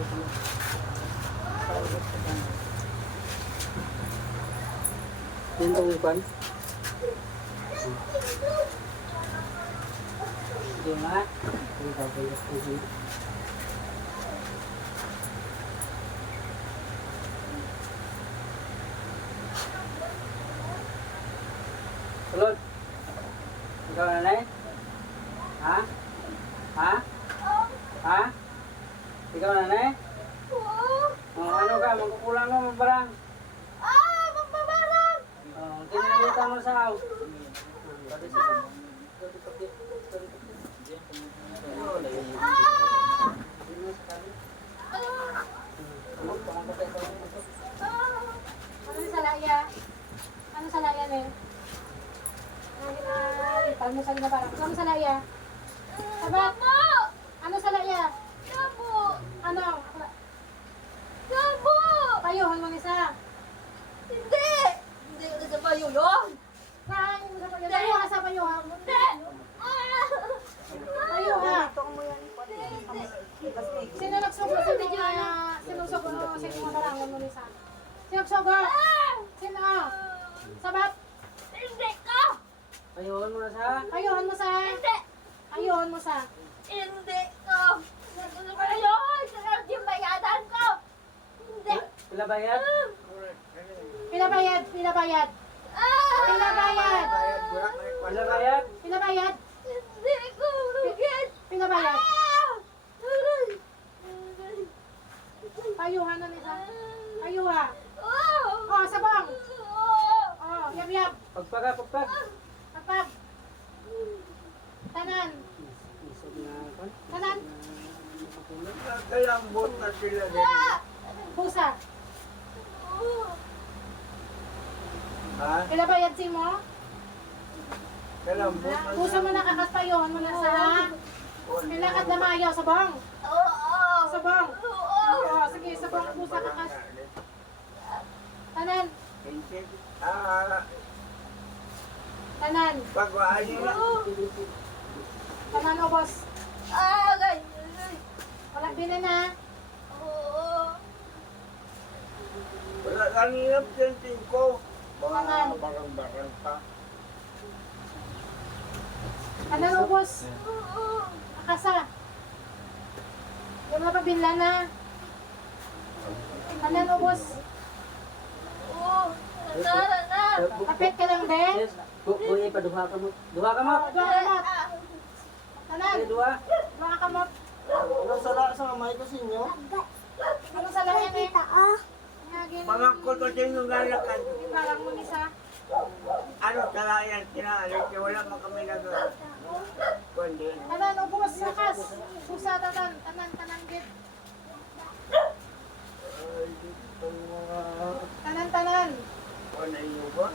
Yan itong ipan. Hindi nga. Hindi babayot ko dito. Sulod. Ikaw nanay? Ha? Ha? Ha? Ikaw nanay? Oh, ano ka? Magkukulang mo magbarang. Magbabarang! Oh, tinalita mo sa aw. Ano sa laya? Ano sa laya, Nel? Ano sa laya parang? Ano sa laya? Sabat! Ano sa laya? Gabo! Ano? Gabo! Payuhan mo nisa. Hindi! Hindi ko sa payo yun! Saan mo sa payo? Payuha sa payuhan mo. Hindi! Payuha! Sino nagsugo sa video na sinusugo mo sa mga barangon mo nisa? Sino nagsugo? Sino? Sabat! Hindi ko! Payuhan mo na sa? Payuhan mo sa? Hindi! Payuhan mo sa? Hindi ko! Ayun! Sarap yung bayadan ko! Hindi! Pila bayad? Pinabayad! Pinabayad! Pinabayad! Pila bayad? Pinabayad! Hindi ko! Pinabayad! Payuhan na nila. Payuha! Oh, sabong! Oh, yab-yab! Pagpaga, pagpag. Kapag! Tanan! Isog na kon. Tanan! Kalambot na sila din. Pusa! Ha? Pinabayad si mo? Kalambot na Pusa mo na kakas payuhan mo na sa... Nilakad na mayaw, sabong! Sabong! Oh, sige, sabong pusa kakas. Tanan! Tanan! Pagwaan nyo na. Tanan o boss! Walang bilin na! Wala kanina pintin ko. Tanan. Mga barang-barang pa. Tanan o boss! Akasa! Yung mapabila na! Tanan o boss! Kapit ka lang din! Yes. Kuya pa duha ka mo. Duha ka mo. Dua ka mo! Tanan! Ay, duha. Dua ka mo! Ano sala sa kamay ko sa inyo? Ano sa layan eh? Ngagin. Mga kuto sa inyo lalakad. Parang mo nisa. Ano sala yan kinaalit? Wala pa kami nagawa. Kundi. Tanan o boss! Sakas! Pusa tanan! Tanan git! Ay, dito mga... Tanan! Ano yun ba?